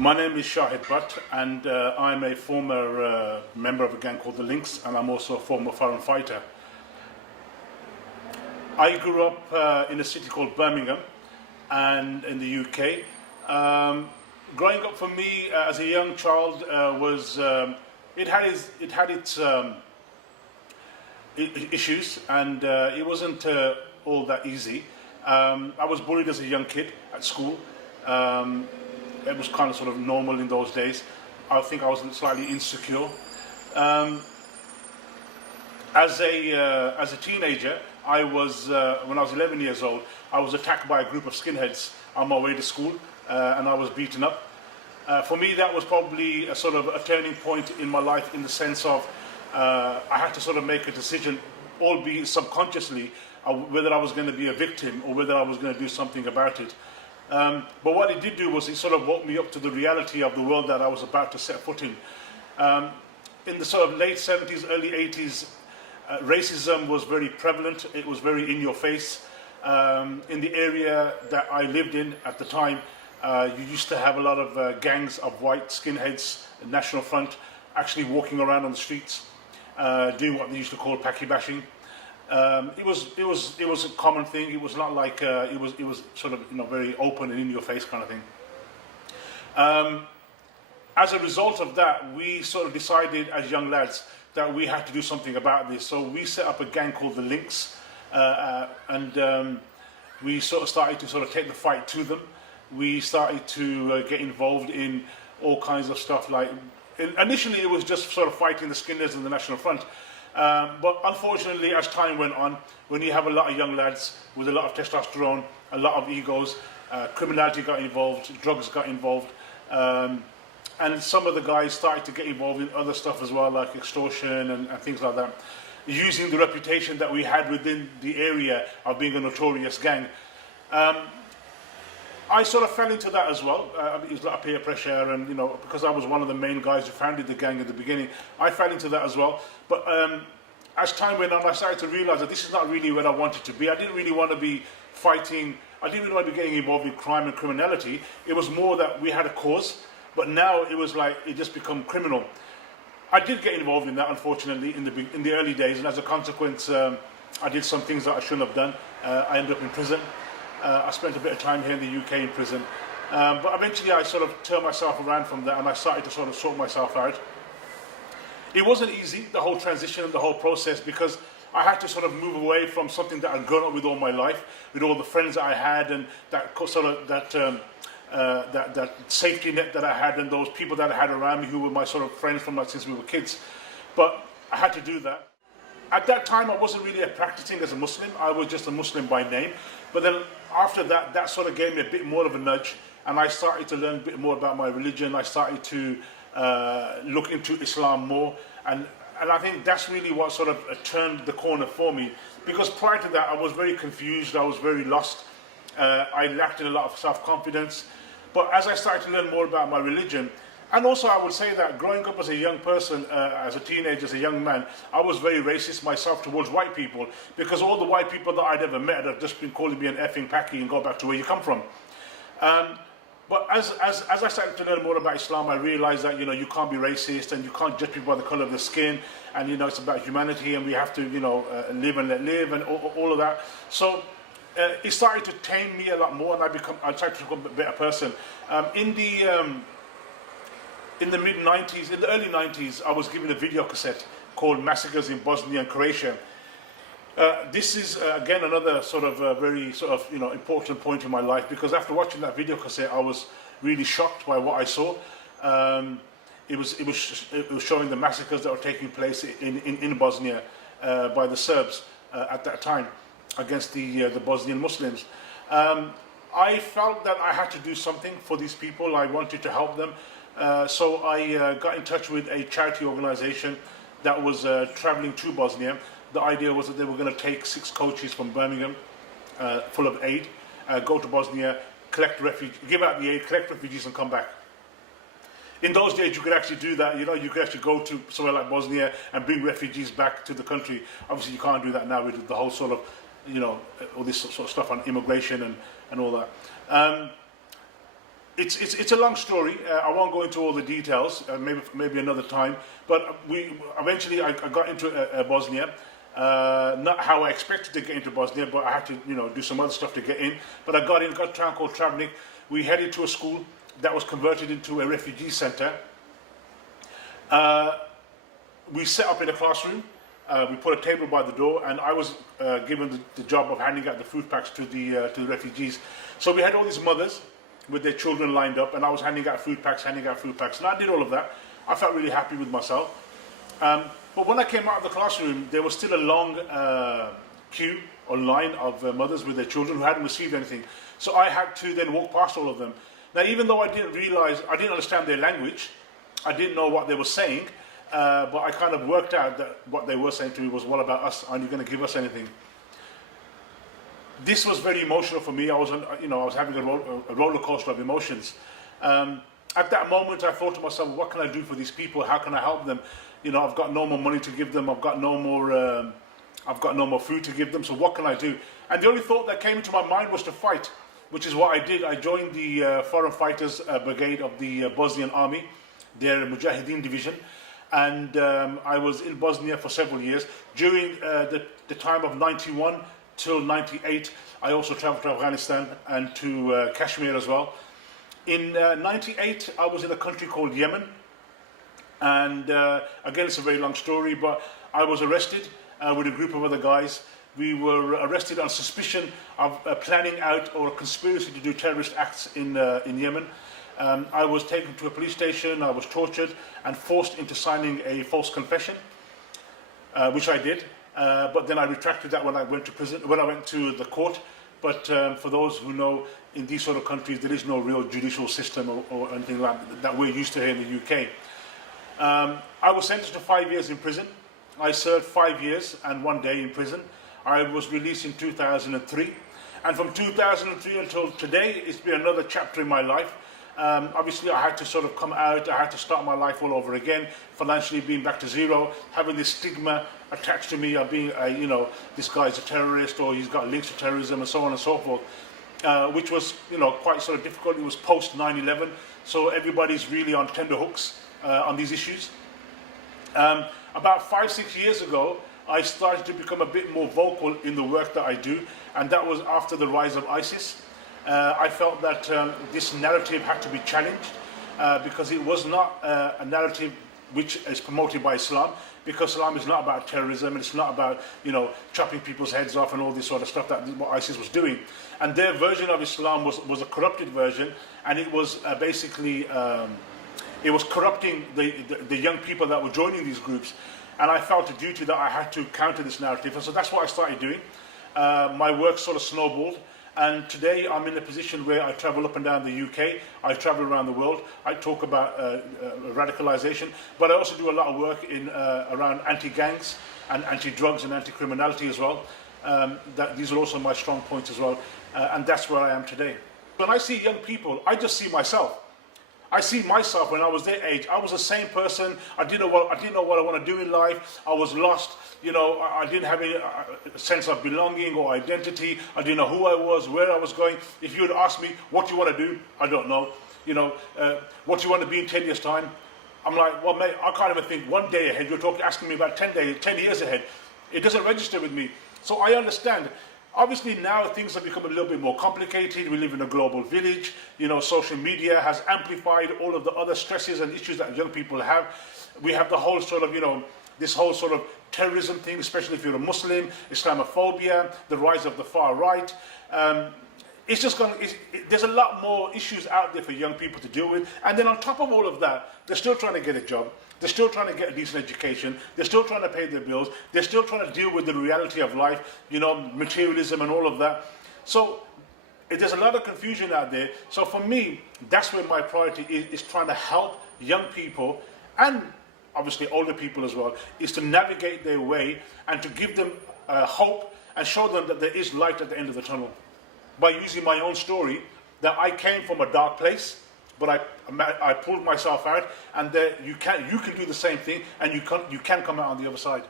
My name is Shahid Butt, and I'm a former member of a gang called the Lynx, and I'm also a former foreign fighter. I grew up in a city called Birmingham, and in the UK. Growing up for me as a young child it had its issues, and it wasn't all that easy. I was bullied as a young kid at school. It was kind of sort of normal in those days. I think I was slightly insecure. As a teenager, when I was 11 years old, I was attacked by a group of skinheads on my way to school, and I was beaten up. For me, that was probably a sort of a turning point in my life, in the sense of I had to sort of make a decision, albeit subconsciously, whether I was going to be a victim or whether I was going to do something about it. But what it did do was it sort of woke me up to the reality of the world that I was about to set foot in. In the sort of late 70s, early 80s, racism was very prevalent. It was very in your face. In the area that I lived in at the time, you used to have a lot of gangs of white skinheads, National Front, actually walking around on the streets, doing what they used to call packy bashing. It was a common thing. It was not like it was sort of very open and in your face kind of thing. As a result of that, we sort of decided as young lads that we had to do something about this. So we set up a gang called the Lynx, and we sort of started to take the fight to them. We started to get involved in all kinds of stuff. Like initially, it was just sort of fighting the skinheads and the National Front. But unfortunately, as time went on, when you have a lot of young lads with a lot of testosterone, a lot of egos, criminality got involved, drugs got involved, and some of the guys started to get involved in other stuff as well, like extortion and things like that, using the reputation that we had within the area of being a notorious gang. I sort of fell into that as well. It was a lot of peer pressure, and because I was one of the main guys who founded the gang at the beginning, I fell into that as well. But as time went on, I started to realize that this is not really where I wanted to be. I didn't really want to be fighting. I didn't really want to be getting involved in crime and criminality. It was more that we had a cause, but now it was like it just become criminal. I did get involved in that, unfortunately, in the early days, and as a consequence, I did some things that I shouldn't have done. I ended up in prison. I spent a bit of time here in the UK in prison, but eventually I sort of turned myself around from that, and I started to sort of sort myself out. It wasn't easy, the whole transition and the whole process, because I had to sort of move away from something that I'd grown up with all my life, with all the friends that I had, and that sort of that safety net that I had, and those people that I had around me who were my sort of friends from since we were kids. But I had to do that. At that time, I wasn't really practicing as a Muslim. I was just a Muslim by name. But then after that, that sort of gave me a bit more of a nudge, and I started to learn a bit more about my religion. I started to look into Islam more, and I think that's really what sort of turned the corner for me. Because prior to that, I was very confused. I was very lost. I lacked in a lot of self-confidence. But as I started to learn more about my religion, and also I would say that growing up as a young person, as a teenager, as a young man, I was very racist myself towards white people, because all the white people that I'd ever met had just been calling me an effing packy and go back to where you come from. But as I started to learn more about Islam, I realized that you can't be racist, and you can't judge people by the color of their skin, and it's about humanity, and we have to live and let live, and all of that. So it started to tame me a lot more, and I tried to become a better person. In the mid-90s, in the early 90s, I was given a video cassette called Massacres in Bosnia and Croatia. This is, again, another sort of very sort of, important point in my life, because after watching that video cassette, I was really shocked by what I saw. It was showing the massacres that were taking place in Bosnia by the Serbs at that time against the Bosnian Muslims. I felt that I had to do something for these people. I wanted to help them. So I got in touch with a charity organization that was traveling to Bosnia. The idea was that they were going to take 6 coaches from Birmingham full of aid, go to Bosnia, give out the aid, collect refugees, and come back. In those days, you could actually do that. You could actually go to somewhere like Bosnia and bring refugees back to the country. Obviously, you can't do that now with the whole sort of, all this sort of stuff on immigration and all that. it's a long story. I won't go into all the details. Maybe another time. But eventually I got into Bosnia. Not how I expected to get into Bosnia, but I had to do some other stuff to get in. But I got in. Got a town called Travnik. We headed to a school that was converted into a refugee centre. We set up in a classroom. We put a table by the door, and I was given the job of handing out the food packs to the refugees. So we had all these mothers with their children lined up, and I was handing out food packs, and I did all of that. I felt really happy with myself. But when I came out of the classroom, there was still a long queue or line of mothers with their children who hadn't received anything. So I had to then walk past all of them. Now, even though I didn't understand their language, I didn't know what they were saying, but I kind of worked out that what they were saying to me was, what about us? Aren't you going to give us anything? This was very emotional for me. I was having a roller coaster of emotions. At that moment, I thought to myself, what can I do for these people? How can I help them? I've got no more money to give them. I've got no more food to give them. So what can I do? And the only thought that came into my mind was to fight, which is what I did. I joined the Foreign Fighters Brigade of the Bosnian Army, their Mujahideen division. And I was in Bosnia for several years. During the time of 91 till 98, I also traveled to Afghanistan and to Kashmir as well. In 98, I was in a country called Yemen. And again, it's a very long story, but I was arrested with a group of other guys. We were arrested on suspicion of planning out or a conspiracy to do terrorist acts in Yemen. I was taken to a police station, I was tortured and forced into signing a false confession, which I did. But then I retracted that when I went to prison, when I went to the court. But for those who know, in these sort of countries, there is no real judicial system or anything like that we're used to here in the UK. I was sentenced to 5 years in prison. I served 5 years and 1 day in prison. I was released in 2003. And from 2003 until today, it's been another chapter in my life. Obviously, I had to sort of come out. I had to start my life all over again, financially being back to zero, having this stigma attached to me of being, this guy's a terrorist or he's got links to terrorism and so on and so forth, which was, quite sort of difficult. It was post 9/11, so everybody's really on tenterhooks on these issues. About 5-6 years ago, I started to become a bit more vocal in the work that I do, and that was after the rise of ISIS. I felt that this narrative had to be challenged because it was not a narrative which is promoted by Islam, because Islam is not about terrorism, it's not about chopping people's heads off and all this sort of stuff that what ISIS was doing. And their version of Islam was a corrupted version, and it was basically it was corrupting the young people that were joining these groups. And I felt a duty that I had to counter this narrative, and so that's what I started doing. My work sort of snowballed. And today I'm in a position where I travel up and down the UK, I travel around the world, I talk about radicalization, but I also do a lot of work around anti-gangs and anti-drugs and anti-criminality as well. These are also my strong points as well, and that's where I am today. When I see young people, I just see myself. I see myself when I was their age. I was the same person. I didn't know what I want to do in life. I was lost. I didn't have any sense of belonging or identity. I didn't know who I was, where I was going. If you had asked me, what do you want to do? I don't know. What do you want to be in 10 years' time? I'm like, well, mate, I can't even think 1 day ahead. You're asking me about 10 years ahead. It doesn't register with me. So I understand. Obviously now things have become a little bit more complicated. We live in a global village. Social media has amplified all of the other stresses and issues that young people have. We have the whole sort of, this whole sort of terrorism thing, especially if you're a Muslim, Islamophobia, the rise of the far right. There's a lot more issues out there for young people to deal with. And then on top of all of that, they're still trying to get a job. They're still trying to get a decent education. They're still trying to pay their bills. They're still trying to deal with the reality of life, materialism and all of that. So there's a lot of confusion out there. So for me, that's where my priority is trying to help young people, and obviously older people as well, is to navigate their way and to give them hope and show them that there is light at the end of the tunnel. By using my own story, that I came from a dark place, but I pulled myself out, and you can do the same thing, and you can come out on the other side.